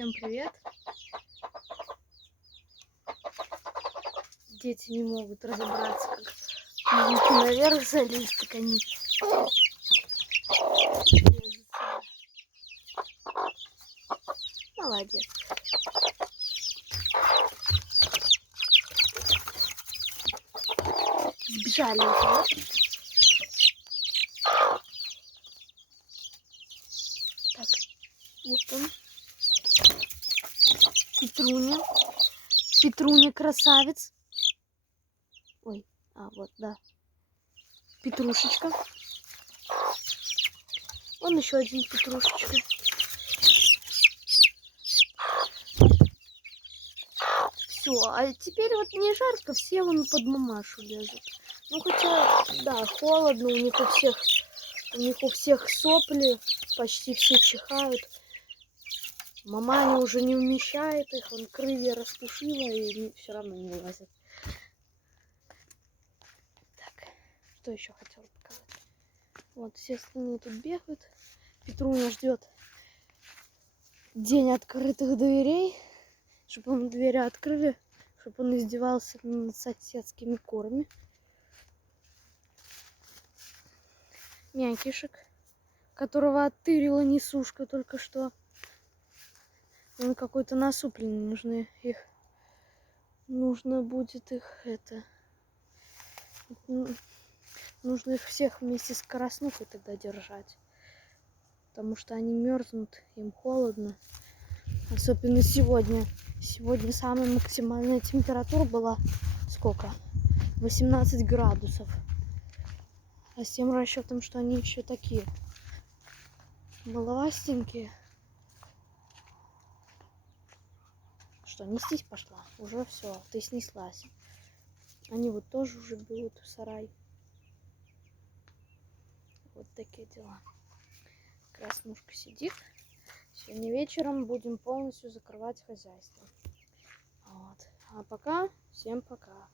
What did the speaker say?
Всем привет! Дети не могут разобраться, как маленький наверх залезть, так они лезут сюда. Молодец. Сбежали уже. Так, вот он. Петруня. Петруня красавец. Ой, вот, да. Петрушечка. Вон еще один Петрушечка. Все, а теперь вот не жарко, все вон под мамашу лезут. Ну хотя, да, холодно, у них у всех сопли, почти все чихают. Маманя уже не умещает их, он крылья распушила и все равно не лазят. Так, что еще хотела показать? Вот, все остальные тут бегают. Петруня ждет день открытых дверей, чтобы ему двери открыли, чтобы он издевался над соседскими курами. Мякишек, которого оттырила несушка только что. Он какой-то насупленный, нужно будет их нужно их всех вместе с Краснухой тогда держать, потому что они мерзнут, им холодно, особенно сегодня. Сегодня самая максимальная температура была сколько? 18 градусов. А с тем расчетом, что они еще такие головастенькие. Что, нестись пошла? Уже все, ты снеслась. Они вот тоже уже бегут в сарай. Вот такие дела. Краснушка сидит. Сегодня вечером будем полностью закрывать хозяйство. Вот. А пока всем пока.